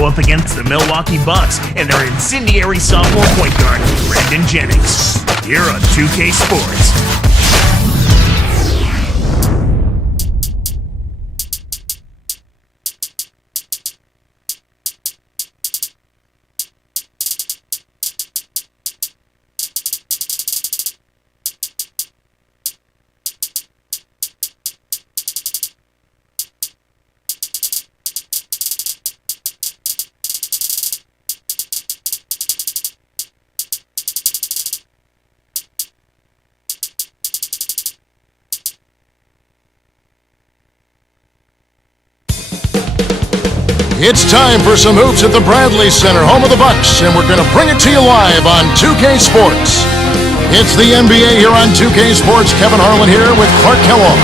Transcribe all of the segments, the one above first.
go up against the Milwaukee Bucks and their incendiary sophomore point guard, Brandon Jennings. Here on 2K Sports. It's time for some hoops at the Bradley Center, home of the Bucks, and we're going to bring it to you live on 2K Sports. It's the NBA here on 2K Sports. Kevin Harlan here with Clark Kellogg.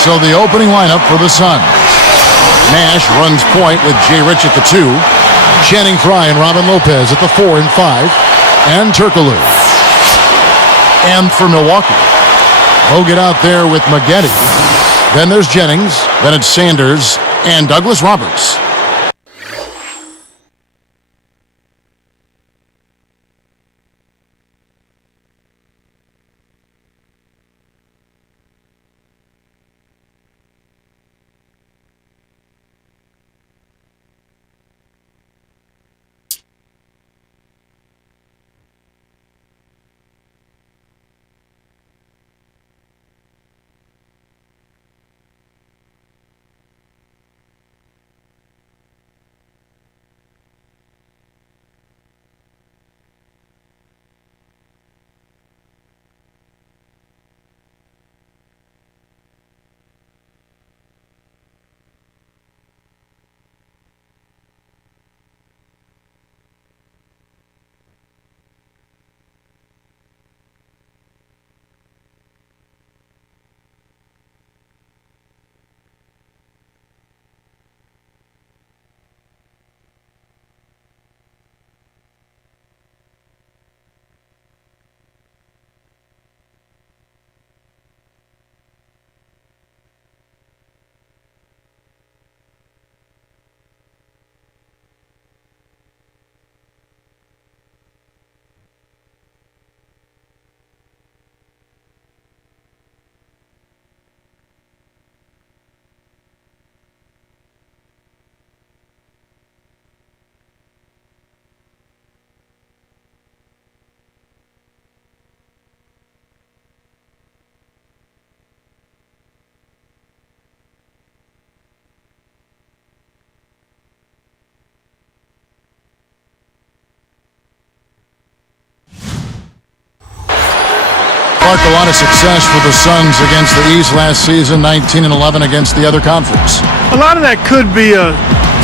So the opening lineup for the Suns. Nash runs point with Jay Rich at the 2. Channing Frye and Robin Lopez at the 4 and 5. And Turkoglu. And for Milwaukee, Hogan out there with Maggette. Then there's Jennings. Then it's Sanders and Douglas Roberts. A lot of success for the Suns against the East last season, 19-11 against the other conference. A lot of that could be a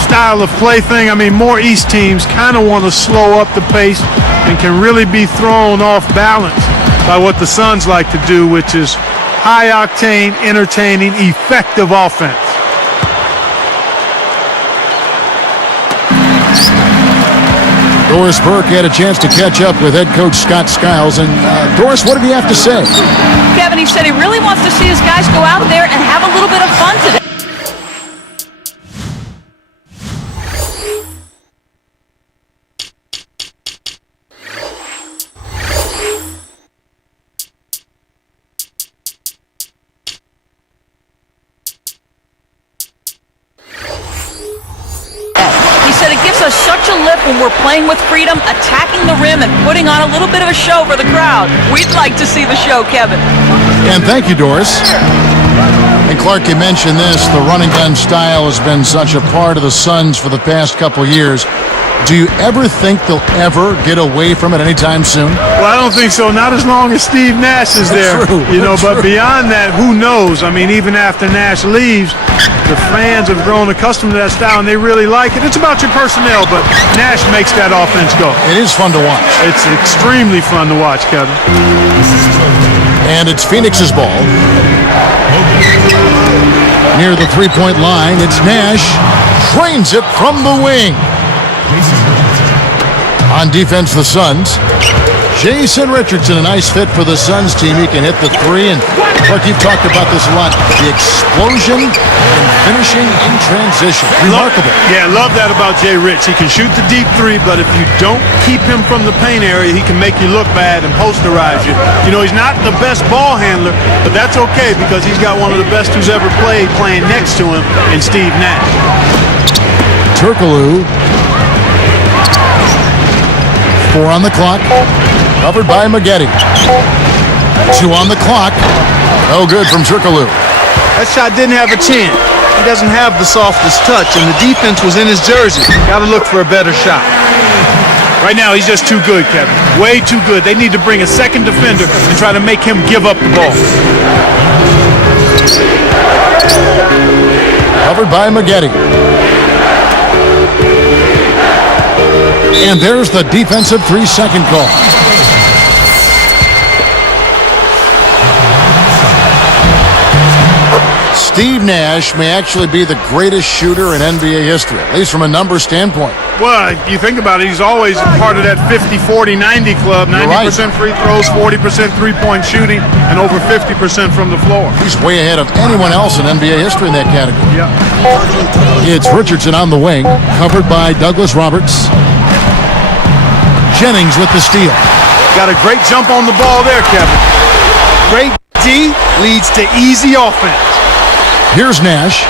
style of play thing. I mean, more East teams kind of want to slow up the pace and can really be thrown off balance by what the Suns like to do, which is high-octane, entertaining, effective offense. Doris Burke had a chance to catch up with head coach Scott Skiles. And Doris, what did he have to say? Kevin, he said he really wants to see his guys go out there and have a little bit of fun today. Such a lift when we're playing with freedom, attacking the rim, and putting on a little bit of a show for the crowd. We'd like to see the show, Kevin. And thank you, Doris. And Clark, you mentioned this. The running gun style has been such a part of the Suns for the past couple years. Do you ever think they'll ever get away from it anytime soon? Well, I don't think so. Not as long as Steve Nash is there. True. But beyond that, who knows? I mean, even after Nash leaves, The fans have grown accustomed to that style, and they really like it. It's about your personnel, but Nash makes that offense go. It is fun to watch. It's extremely fun to watch, Kevin. And it's Phoenix's ball. Near the three-point line, it's Nash. Drains it from the wing. On defense, the Suns. Jason Richardson, a nice fit for the Suns team. He can hit the three, and Clark, you've talked about this a lot. The explosion and finishing in transition. Remarkable. Love that about Jay Rich. He can shoot the deep three, but if you don't keep him from the paint area, he can make you look bad and posterize you. You know, he's not the best ball handler, but that's okay because he's got one of the best who's ever played playing next to him in Steve Nash. Turkoglu. 4 on the clock. Covered by Maggette. 2 on the clock. No good from Turkoglu. That shot didn't have a chance. He doesn't have the softest touch, and the defense was in his jersey. Got to look for a better shot. Right now, he's just too good, Kevin. Way too good. They need to bring a second defender and try to make him give up the ball. Covered by Maggette. And there's the defensive 3-second call. Steve Nash may actually be the greatest shooter in NBA history, at least from a number standpoint. Well, you think about it, he's always part of that 50-40-90 club. 90% free throws, 40% three-point shooting, and over 50% from the floor. He's way ahead of anyone else in NBA history in that category. Yeah. It's Richardson on the wing, covered by Douglas Roberts. Jennings with the steal. Got a great jump on the ball there, Kevin. Great D leads to easy offense. Here's Nash.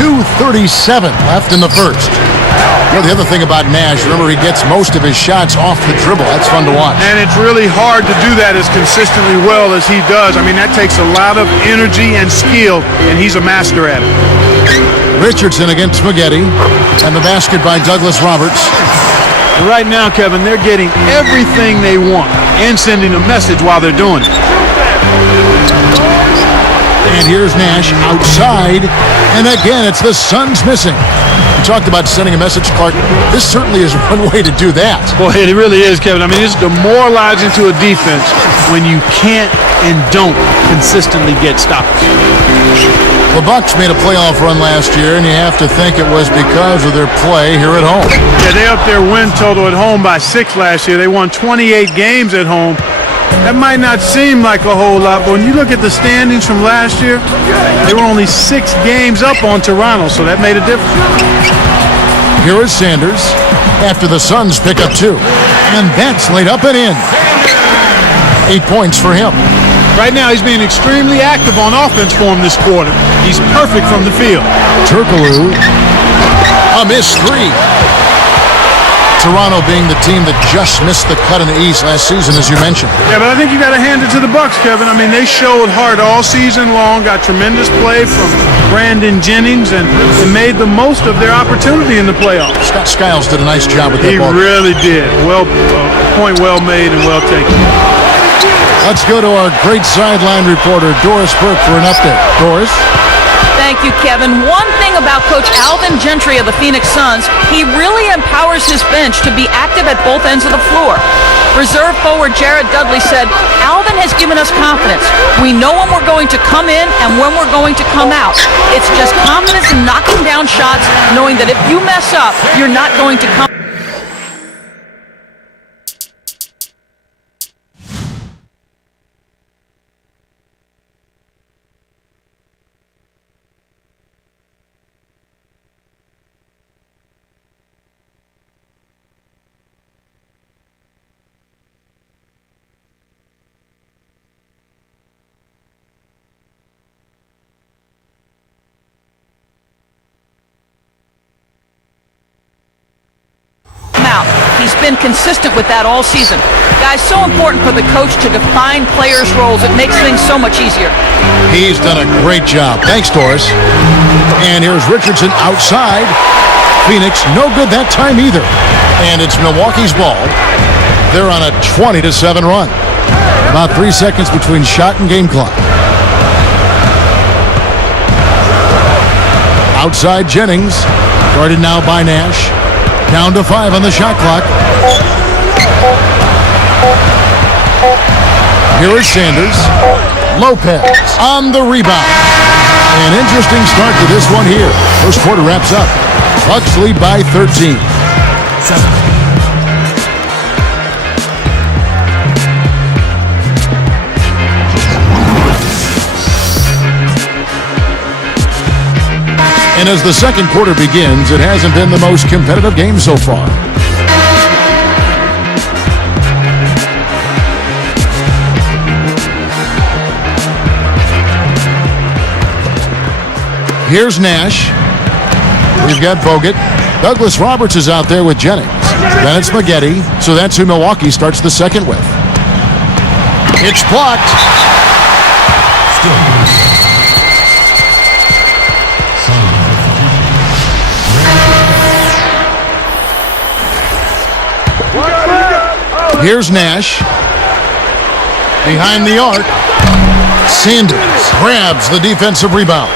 2:37 left in the first. You know, the other thing about Nash, remember, he gets most of his shots off the dribble. That's fun to watch. And it's really hard to do that as consistently well as he does. I mean, that takes a lot of energy and skill, and he's a master at it. Richardson against Maggette, and the basket by Douglas Roberts. And right now, Kevin, they're getting everything they want and sending a message while they're doing it. And here's Nash outside, and again, it's the Suns missing. We talked about sending a message, Clark. This certainly is one way to do that. Boy, it really is, Kevin. I mean, it's demoralizing to a defense when you can't and don't consistently get stops. The Bucks made a playoff run last year, and you have to think it was because of their play here at home. Yeah, they upped their win total at home by 6 last year. They won 28 games at home. That might not seem like a whole lot, but when you look at the standings from last year, they were only 6 games up on Toronto, so that made a difference. Here is Sanders after the Suns pick up 2. And that's laid up and in. 8 points for him. Right now, he's being extremely active on offense for him this quarter. He's perfect from the field. Turkoglu, a missed 3. Toronto being the team that just missed the cut in the East last season, as you mentioned. Yeah, but I think you got to hand it to the Bucks, Kevin. I mean, they showed heart all season long, got tremendous play from Brandon Jennings, and made the most of their opportunity in the playoffs. Scott Skiles did a nice job with that ball. He really did. Point well made and well taken. Let's go to our great sideline reporter, Doris Burke, for an update. Doris? Thank you, Kevin. One thing about Coach Alvin Gentry of the Phoenix Suns, he really empowers his bench to be active at both ends of the floor. Reserve forward Jared Dudley said, Alvin has given us confidence. We know when we're going to come in and when we're going to come out. It's just confidence in knocking down shots, knowing that if you mess up, you're not going to come. He's been consistent with that all season. Guys, so important for the coach to define players' roles. It makes things so much easier. He's done a great job. Thanks, Doris. And here's Richardson outside. Phoenix, no good that time either. And it's Milwaukee's ball. They're on a 20-7 run. About 3 seconds between shot and game clock. Outside Jennings. Guarded now by Nash. Down to 5 on the shot clock. Here is Sanders. Lopez on the rebound. An interesting start to this one here. First quarter wraps up. Bucks lead by 13. And as the second quarter begins, it hasn't been the most competitive game so far. Here's Nash. We've got Bogut. Douglas Roberts is out there with Jennings. Then it's Spaghetti, so that's who Milwaukee starts the second with. It's blocked. Here's Nash. Behind the arc. Sanders grabs the defensive rebound.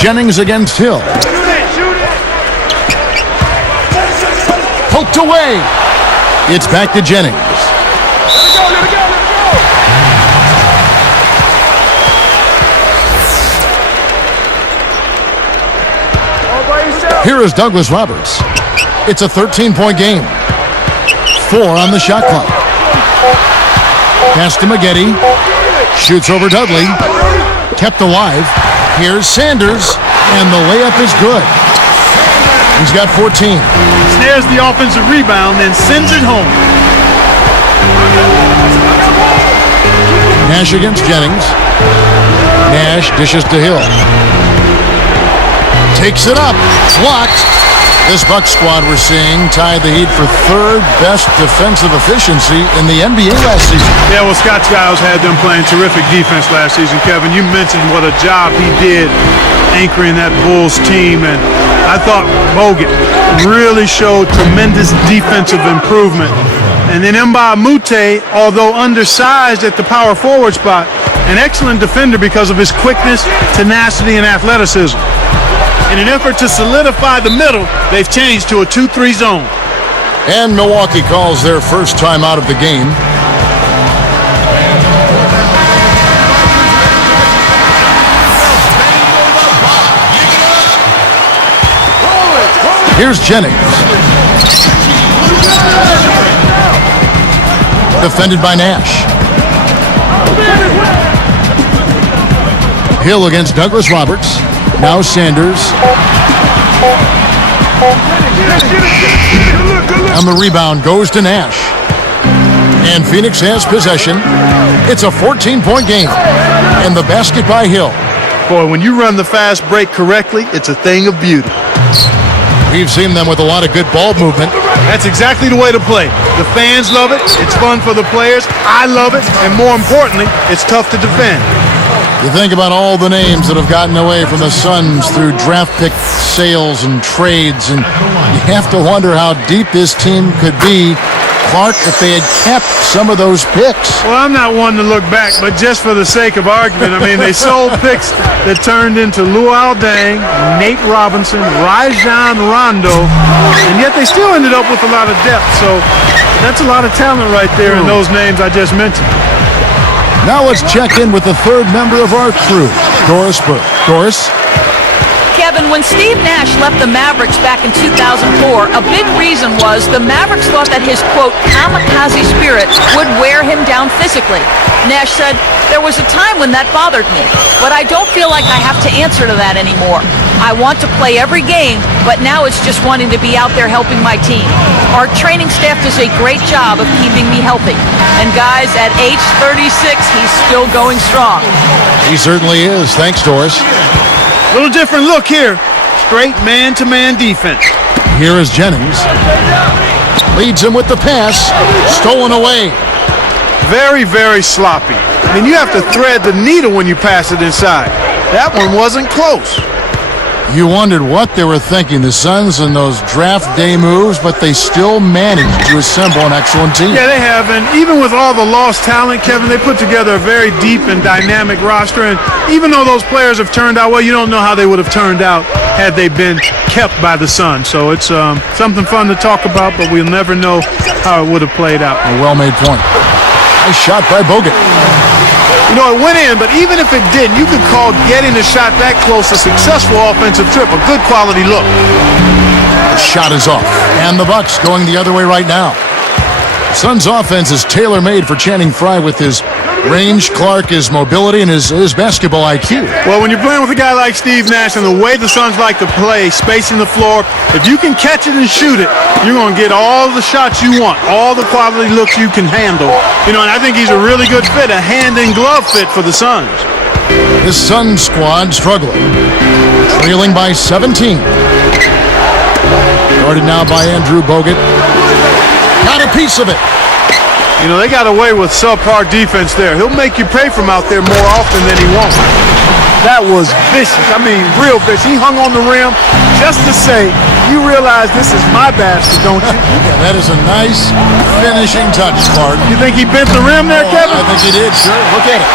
Jennings against Hill. Poked away. It's back to Jennings. Here is Douglas Roberts. It's a 13-point game. 4 on the shot clock. Pass to Spaghetti. Shoots over Dudley. Kept alive. Here's Sanders, and the layup is good. He's got 14. Snares the offensive rebound, then sends it home. Nash against Jennings. Nash dishes to Hill. Takes it up. Blocked. This Bucks squad we're seeing tied the Heat for third best defensive efficiency in the NBA last season. Yeah, well, Scott Skiles had them playing terrific defense last season. Kevin, you mentioned what a job he did anchoring that Bulls team, and I thought Bogut really showed tremendous defensive improvement. And then Mbah Moute, although undersized at the power forward spot, an excellent defender because of his quickness, tenacity, and athleticism. In an effort to solidify the middle, they've changed to a 2-3 zone. And Milwaukee calls their first time out of the game. Here's Jennings. Defended by Nash. Hill against Douglas Roberts. Now Sanders. And the rebound goes to Nash. And Phoenix has possession. It's a 14-point game. And the basket by Hill. Boy, when you run the fast break correctly, it's a thing of beauty. We've seen them with a lot of good ball movement. That's exactly the way to play. The fans love it. It's fun for the players. I love it. And more importantly, it's tough to defend. You think about all the names that have gotten away from the Suns through draft pick sales and trades, and you have to wonder how deep this team could be, Clark, if they had kept some of those picks. Well, I'm not one to look back, but just for the sake of argument, I mean, they sold picks that turned into Luol Deng, Nate Robinson, Rajon Rondo, and yet they still ended up with a lot of depth. So that's a lot of talent right there in those names I just mentioned. Now let's check in with the third member of our crew, Doris Burke. Doris? Kevin, when Steve Nash left the Mavericks back in 2004, a big reason was the Mavericks thought that his, quote, kamikaze spirit would wear him down physically. Nash said, there was a time when that bothered me, but I don't feel like I have to answer to that anymore. I want to play every game, but now it's just wanting to be out there helping my team. Our training staff does a great job of keeping me healthy. And guys, at age 36, he's still going strong. He certainly is. Thanks, Doris. Little different look here. Straight man-to-man defense. Here is Jennings. Leads him with the pass. Stolen away. Very, very sloppy. I mean, you have to thread the needle when you pass it inside. That one wasn't close. You wondered what they were thinking, the Suns, and those draft day moves, but they still managed to assemble an excellent team. Yeah, they have, and even with all the lost talent, Kevin, they put together a very deep and dynamic roster, and even though those players have turned out well, you don't know how they would have turned out had they been kept by the Suns. So it's something fun to talk about, but we'll never know how it would have played out. A well-made point. Nice shot by Bogut. You know, it went in, but even if it didn't, you could call getting the shot that close a successful offensive trip, a good quality look. The shot is off, and the Bucks going the other way right now. Suns offense is tailor-made for Channing Frye with his range, Clark, his mobility, and his basketball IQ. Well, when you're playing with a guy like Steve Nash and the way the Suns like to play, spacing the floor, if you can catch it and shoot it, you're going to get all the shots you want, all the quality looks you can handle. You know, and I think he's a really good fit, a hand and glove fit for the Suns. This Suns squad struggling, trailing by 17. Guarded now by Andrew Bogut. Got a piece of it. You know, they got away with subpar defense there. He'll make you pay from out there more often than he won't. That was vicious. I mean, real vicious. He hung on the rim just to say, you realize this is my basket, don't you? Yeah, that is a nice finishing touch, Clark. You think he bent the rim there, Kevin? I think he did, sure. Look at it.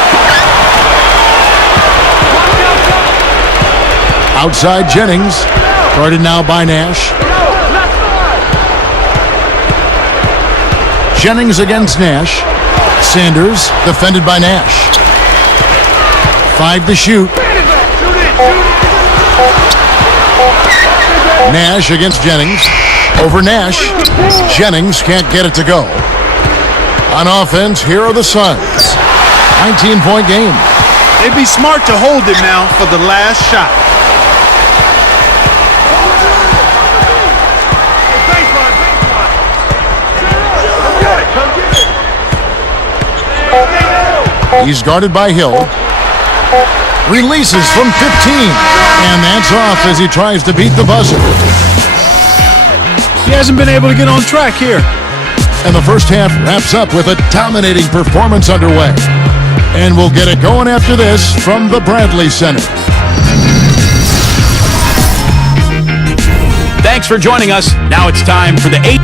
Outside Jennings, guarded now by Nash. Jennings against Nash. Sanders defended by Nash. 5 to shoot. Nash against Jennings. Over Nash. Jennings can't get it to go. On offense, here are the Suns. 19-point game. They'd be smart to hold it now for the last shot. He's guarded by Hill. Releases from 15. And that's off as he tries to beat the buzzer. He hasn't been able to get on track here. And the first half wraps up with a dominating performance underway. And we'll get it going after this from the Bradley Center. Thanks for joining us. Now it's time for the 8th.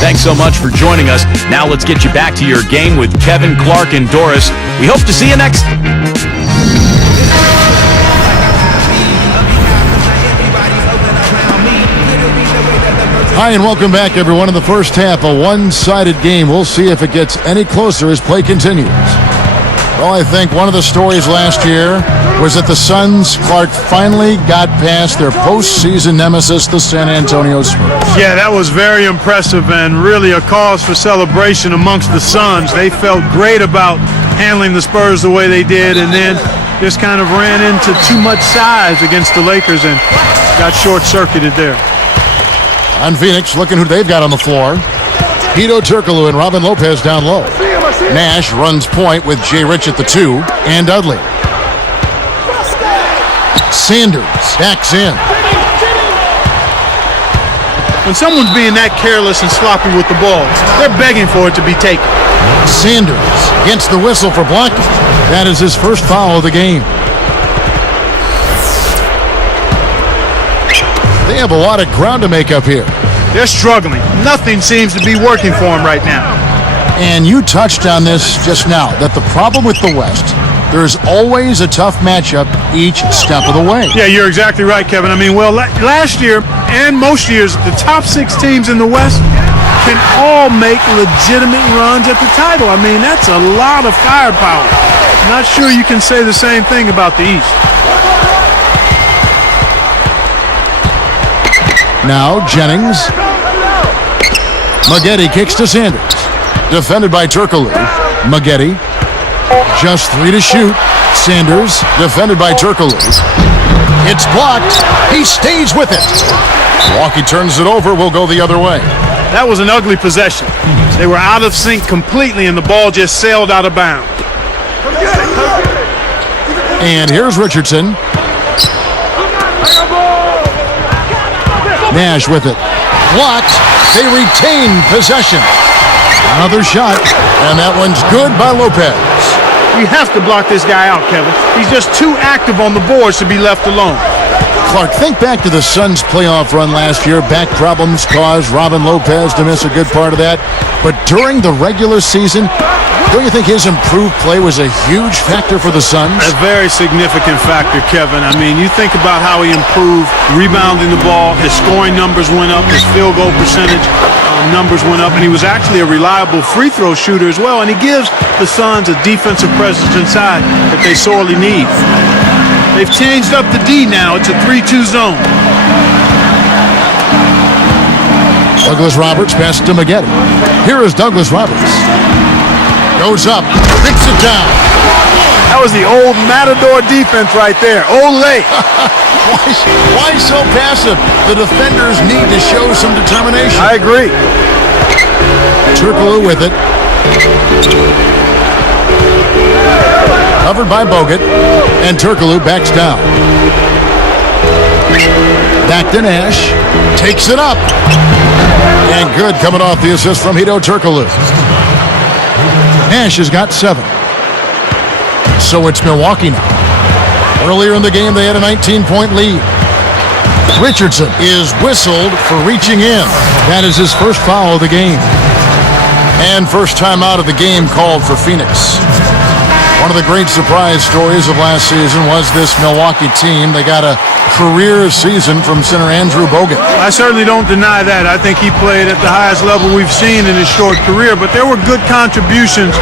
Thanks so much for joining us. Now let's get you back to your game with Kevin, Clark, and Doris. We hope to see you next. Hi, and welcome back, everyone. In the first half, a one-sided game. We'll see if it gets any closer as play continues. Well, I think one of the stories last year was that the Suns, Clark, finally got past their postseason nemesis, the San Antonio Spurs. Yeah, that was very impressive and really a cause for celebration amongst the Suns. They felt great about handling the Spurs the way they did, and then just kind of ran into too much size against the Lakers and got short-circuited there. On Phoenix, looking who they've got on the floor. Hedo Turkoglu and Robin Lopez down low. Nash runs point with Jay Rich at the 2, and Dudley. Sanders backs in. When someone's being that careless and sloppy with the ball, they're begging for it to be taken. Sanders gets the whistle for blocking. That is his first foul of the game. They have a lot of ground to make up here. They're struggling. Nothing seems to be working for them right now. And you touched on this just now, that the problem with the West, there's always a tough matchup each step of the way. Yeah, you're exactly right, Kevin. I mean, well, last year and most years, the top 6 teams in the West can all make legitimate runs at the title. I mean, that's a lot of firepower. Not sure you can say the same thing about the East. Now Jennings. Maggette kicks to Sanders. Defended by Turkoglu. Maggette. Just 3 to shoot. Sanders. Defended by Turkoglu. It's blocked. He stays with it. Milwaukee turns it over. Will go the other way. That was an ugly possession. They were out of sync completely, and the ball just sailed out of bounds. And here's Richardson. Nash with it. Blocked. They retain possession. Another shot, and that one's good by Lopez. You have to block this guy out, Kevin. He's just too active on the boards to be left alone. Clark, think back to the Suns' playoff run last year. Back problems caused Robin Lopez to miss a good part of that. But during the regular season, don't you think his improved play was a huge factor for the Suns? A very significant factor, Kevin. I mean, you think about how he improved rebounding the ball. His scoring numbers went up. His field goal percentage numbers went up. And he was actually a reliable free throw shooter as well. And he gives the Suns a defensive presence inside that they sorely need. They've changed up the D now. It's a 3-2 zone. Douglas Roberts passes to Maggette. Here is Douglas Roberts. Goes up, picks it down. That was the old Matador defense right there. Olay. Why so passive? The defenders need to show some determination. I agree. Turkoglu with it. Covered by Bogut, and Turkoglu backs down. Back to Nash, takes it up, and good coming off the assist from Hedo Turkoglu. Nash has got 7. So it's Milwaukee now. Earlier in the game, they had a 19-point lead. Richardson is whistled for reaching in. That is his first foul of the game. And first time out of the game called for Phoenix. One of the great surprise stories of last season was this Milwaukee team. They got a career season from center Andrew Bogut. I certainly don't deny that. I think he played at the highest level we've seen in his short career, but there were good contributions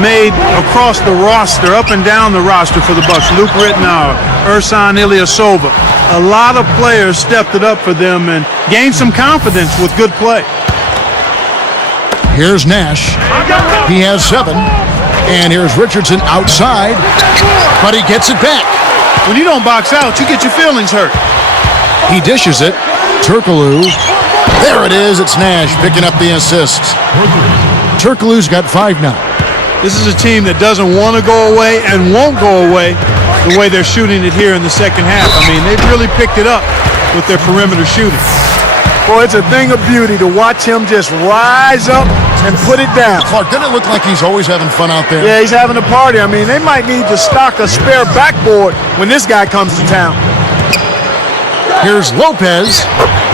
made across the roster, up and down the roster for the Bucks. Luke Rittenauer, Ersan Ilyasova. A lot of players stepped it up for them and gained some confidence with good play. Here's Nash. He has 7. And here's Richardson outside, but he gets it back. When you don't box out, you get your feelings hurt. He dishes it. Turkoglu. There it is. It's Nash picking up the assists. Turkoglu's got 5 now. This is a team that doesn't want to go away and won't go away the way they're shooting it here in the second half. I mean, they've really picked it up with their perimeter shooting. Boy, it's a thing of beauty to watch him just rise up and put it down. Clark, doesn't it look like he's always having fun out there? Yeah, he's having a party. I mean, they might need to stock a spare backboard when this guy comes to town. Here's Lopez.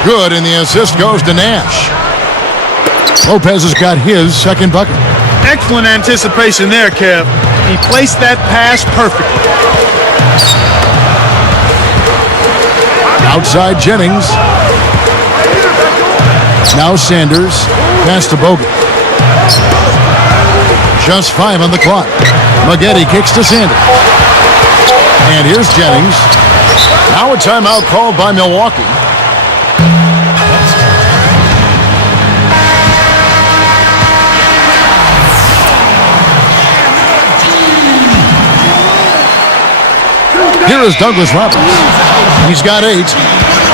Good, and the assist goes to Nash. Lopez has got his second bucket. Excellent anticipation there, Kev. He placed that pass perfectly. Outside Jennings. Now Sanders. Pass to Bogut. Just 5 on the clock. Maggette kicks to Sanders. And here's Jennings. Now a timeout called by Milwaukee. Here is Douglas Roberts. He's got 8.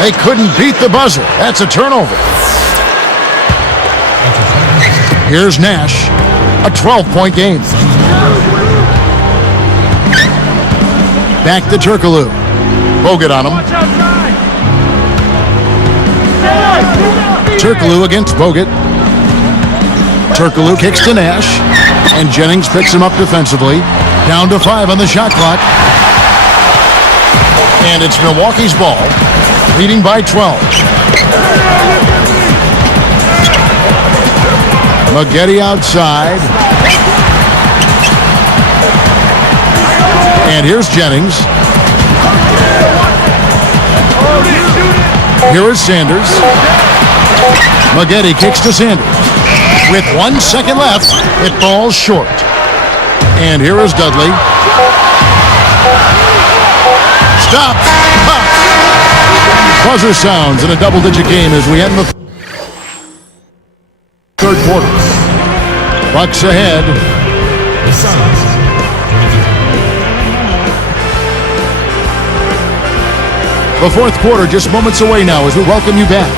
They couldn't beat the buzzer. That's a turnover. Here's Nash. A 12-point game. Back to Turkoglu. Bogut on him. Turkoglu against Bogut. Turkoglu kicks to Nash. And Jennings picks him up defensively. Down to 5 on the shot clock. And it's Milwaukee's ball, leading by 12. Maggette outside. And here's Jennings. Here is Sanders. Maggette kicks to Sanders. With 1 second left, it falls short. And here is Dudley. Stop. Buzzer sounds in a double-digit game as we end the third quarter. Bucks ahead. The fourth quarter just moments away now as we welcome you back.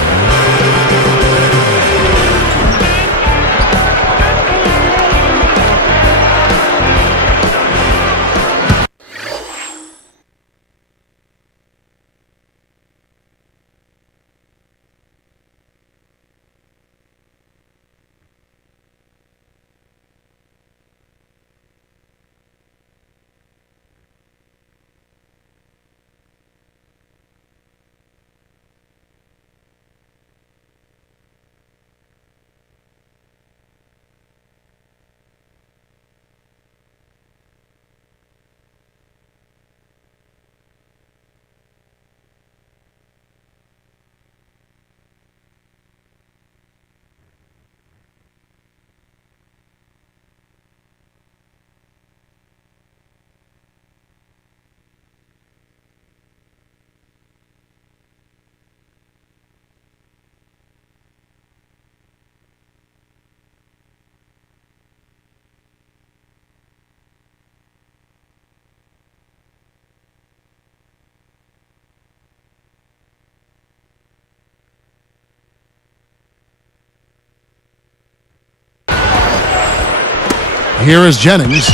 Here is Jennings.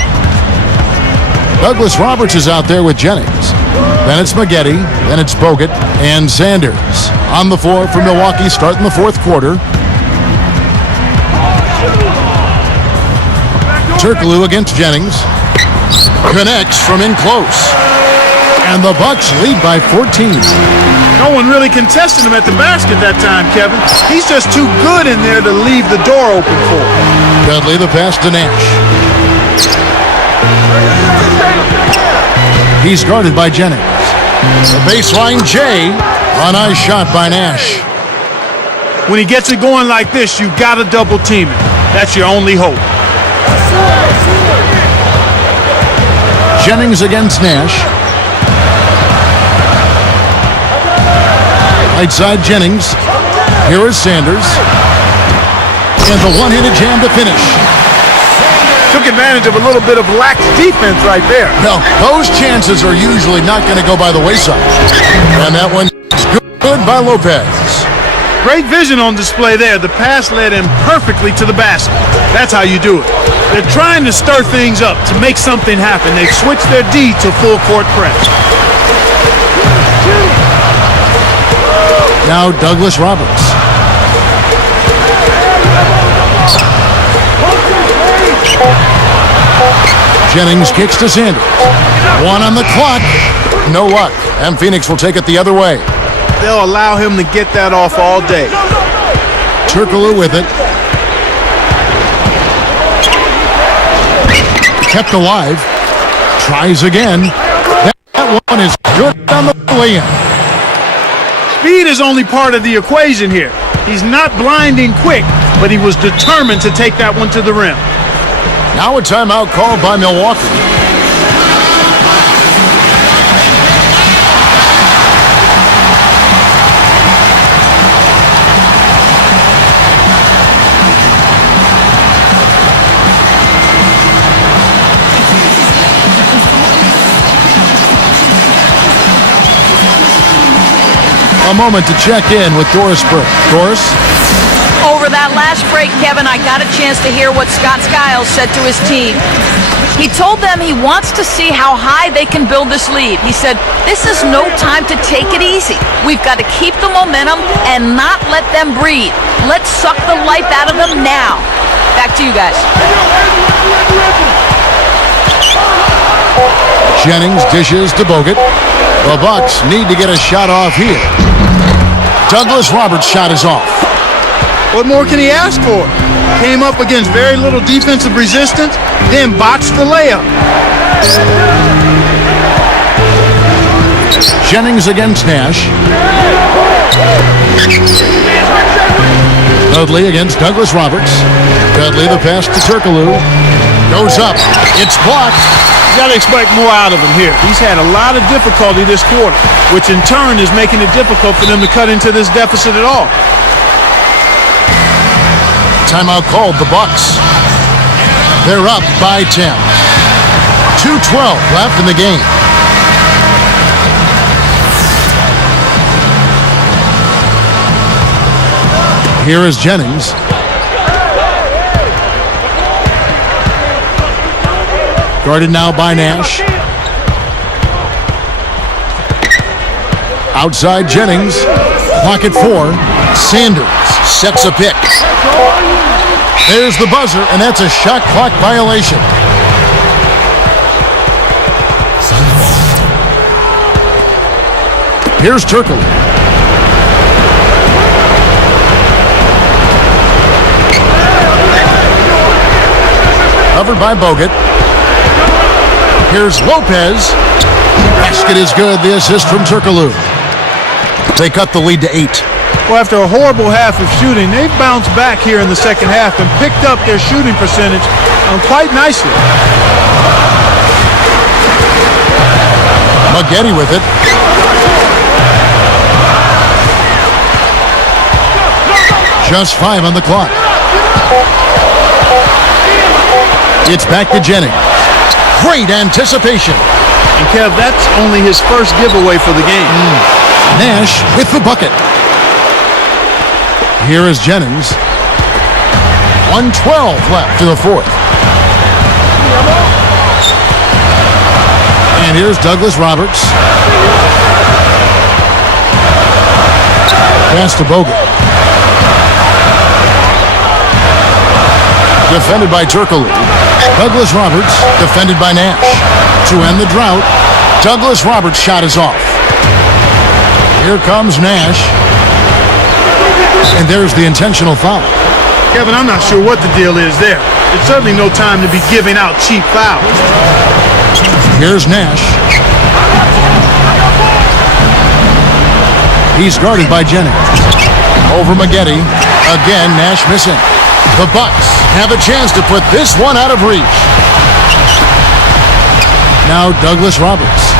Douglas Roberts is out there with Jennings. Then it's Maggette, then it's Bogut and Sanders. On the floor for Milwaukee starting the fourth quarter. Turkoglu against Jennings. Connects from in close. And the Bucks lead by 14. No one really contested him at the basket that time, Kevin. He's just too good in there to leave the door open for him. Dudley the pass to Nash. He's guarded by Jennings. The baseline J. A nice shot by Nash. When he gets it going like this, you gotta double team it. That's your only hope. Jennings against Nash. Right side Jennings. Here is Sanders. And the one-handed jam to finish. Took advantage of a little bit of lax defense right there. Now, those chances are usually not going to go by the wayside. And that one's good by Lopez. Great vision on display there. The pass led him perfectly to the basket. That's how you do it. They're trying to stir things up to make something happen. They've switched their D to full court press. Now Douglas Roberts. Jennings kicks to Sanders. One on the clock. No luck. And Phoenix will take it the other way. They'll allow him to get that off all day. Turkoglu with it. Kept alive. Tries again. That one is good on the way in. Speed is only part of the equation here. He's not blinding quick, but he was determined to take that one to the rim. Now a timeout called by Milwaukee. A moment to check in with Doris Burke. Doris? Over that last break, Kevin, I got a chance to hear what Scott Skiles said to his team. He told them he wants to see how high they can build this lead. He said, this is no time to take it easy. We've got to keep the momentum and not let them breathe. Let's suck the life out of them now. Back to you guys. Jennings dishes to Bogut. The Bucks need to get a shot off here. Douglas Roberts' shot is off. What more can he ask for? Came up against very little defensive resistance, then botched the layup. Jennings against Nash. Dudley against Douglas Roberts. Dudley the pass to Turkoglu. Goes up. It's blocked. You got to expect more out of him here. He's had a lot of difficulty this quarter, which in turn is making it difficult for them to cut into this deficit at all. Timeout called the Bucks. They're up by 10. 2:12 left in the game. Here is Jennings. Guarded now by Nash. Outside Jennings. Clock at 4. Sanders sets a pick. There's the buzzer, and that's a shot clock violation. Here's Turkoglu. Covered by Bogut. Here's Lopez. Basket is good. The assist from Turkoglu. They cut the lead to 8. Well, after a horrible half of shooting, they've bounced back here in the second half and picked up their shooting percentage quite nicely. Maggette with it. Just 5 on the clock. It's back to Jennings. Great anticipation. And Kev, that's only his first giveaway for the game. Nash with the bucket. Here is Jennings. 1:12 left in the fourth. And here's Douglas Roberts. Pass to Bogut. Defended by Turkoglu. Douglas Roberts defended by Nash. To end the drought, Douglas Roberts' shot is off. Here comes Nash. And there's the intentional foul. Kevin, I'm not sure what the deal is there. It's certainly no time to be giving out cheap fouls. Here's Nash. He's guarded by Jennings. Over Maggette. Again, Nash missing. The Bucks have a chance to put this one out of reach. Now Douglas Roberts.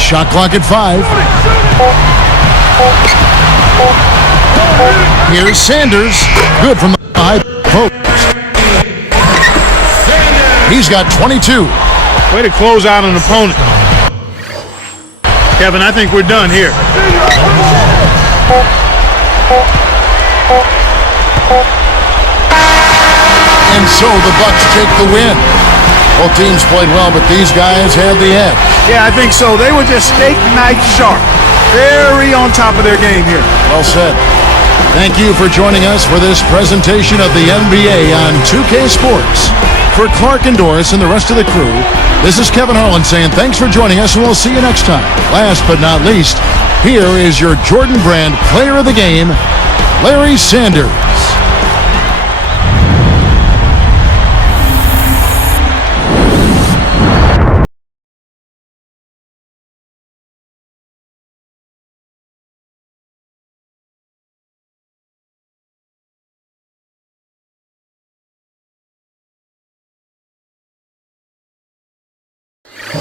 Shot clock at 5. Here's Sanders. Good from the high post. He's got 22. Way to close out an opponent. Kevin, I think we're done here. And so the Bucks take the win. Both teams played well, but these guys had the edge. Yeah, I think so. They were just steak knife sharp. Very on top of their game here. Well said. Thank you for joining us for this presentation of the NBA on 2K Sports. For Clark and Doris and the rest of the crew, this is Kevin Harlan saying thanks for joining us, and we'll see you next time. Last but not least, here is your Jordan Brand Player of the Game, Larry Sanders.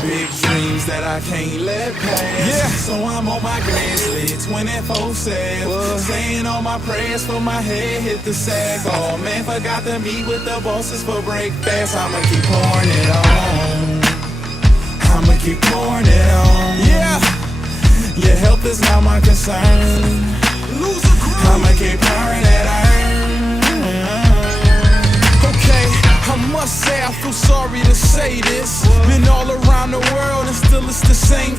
Big dreams that I can't let pass. Yeah. So I'm on my grizzly 24/7. Saying all my prayers for my head hit the sack. Oh man, forgot to meet with the bosses for breakfast. I'ma keep pouring it on. I'ma keep pouring it on. Yeah. Your health is now my concern. I'ma keep pouring it on. Okay, I must say I feel sorry to say this. Been all around the world and still it's the same.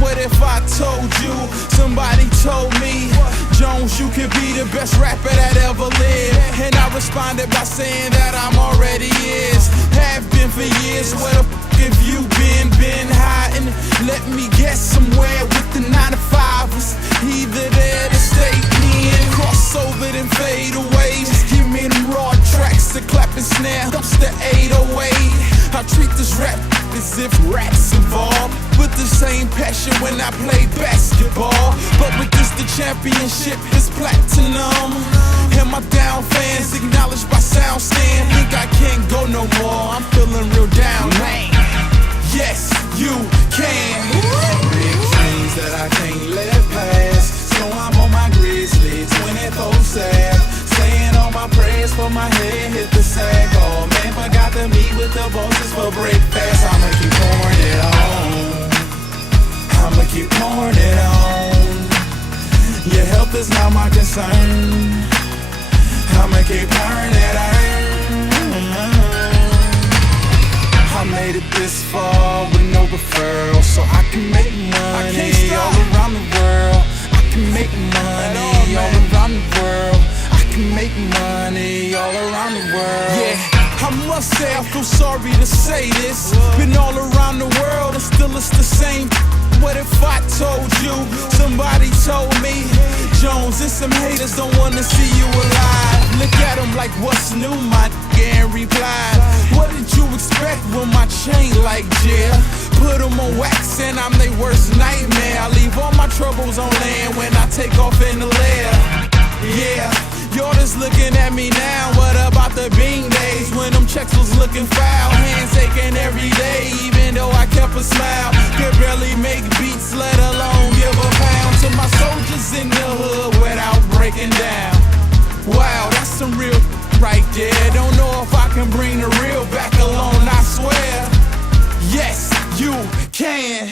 What if I told you, somebody told me, Jones, you could be the best rapper that ever lived? And I responded by saying that I'm already is. Have been for years. Where the f have you been hiding? Let me guess, somewhere with the 9 to 5 was either there to stay in. Cross over then fade away. Just give me them raw tracks, the clap and snare, dumps the 808. I treat this rap as if rap's involved, with the same passion when I play basketball. But with this the championship is platinum, and my down fans acknowledged by sound stand. Think I can't go no more, I'm feeling real down, man. Yes, you can. Big dreams that I can't let pass. So I'm on my grizzly 24/7. Saying all my prayers for my head hit the sack. Oh man, forgot to meet with the bosses for breakfast. I'ma keep pouring it on. I'ma keep pouring it on. Your health is now my concern. I'ma keep pouring it on. I made it this far with no referral, so I can make money all around the world. I can make money all around the world. I can make money all around the world. Yeah, I must say I feel sorry to say this. Been all around the world and still it's the same. What if I told you, somebody told me, Jones, and some haters don't wanna see you alive. Look at them like, what's new, my nigga, and replied, what did you expect with my chain like jail? Put them on wax and I'm their worst nightmare. I leave all my troubles on land when I take off in the lair. Yeah, y'all just looking at me now. What about the bean days when them checks was looking foul? Hands shaking every day, even though I kept a smile. Could barely make beats, let alone give a pound to my soldiers in the hood without breaking down. Wow, that's some real right there. Don't know if I can bring the real back alone, I swear. Yes, you can.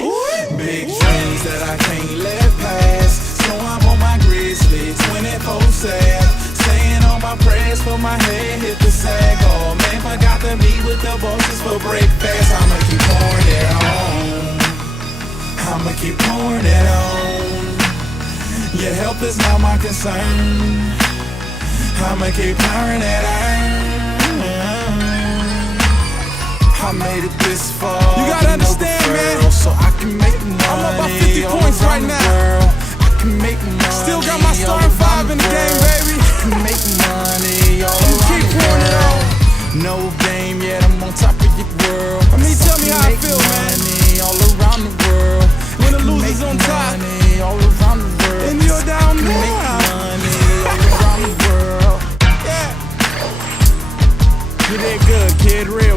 Big dreams that I can't let pass. to meet with the bosses for breakfast. I'ma keep pouring it on. I'ma keep pouring it on. Your health is not my concern. I'ma keep pouring it on. I made it this far. You gotta understand, man. So I can make money. I'm about 50 points right now. I can make money. Still got my starting 5 in the game, baby. I can make money all around keep pouring it on. No game yet, I'm on top of your world. I mean, tell me how I feel, man. All around the world. When the loser's on top, all around the world. And you're down there. Make money all around the world. Yeah. You did good, kid. Real.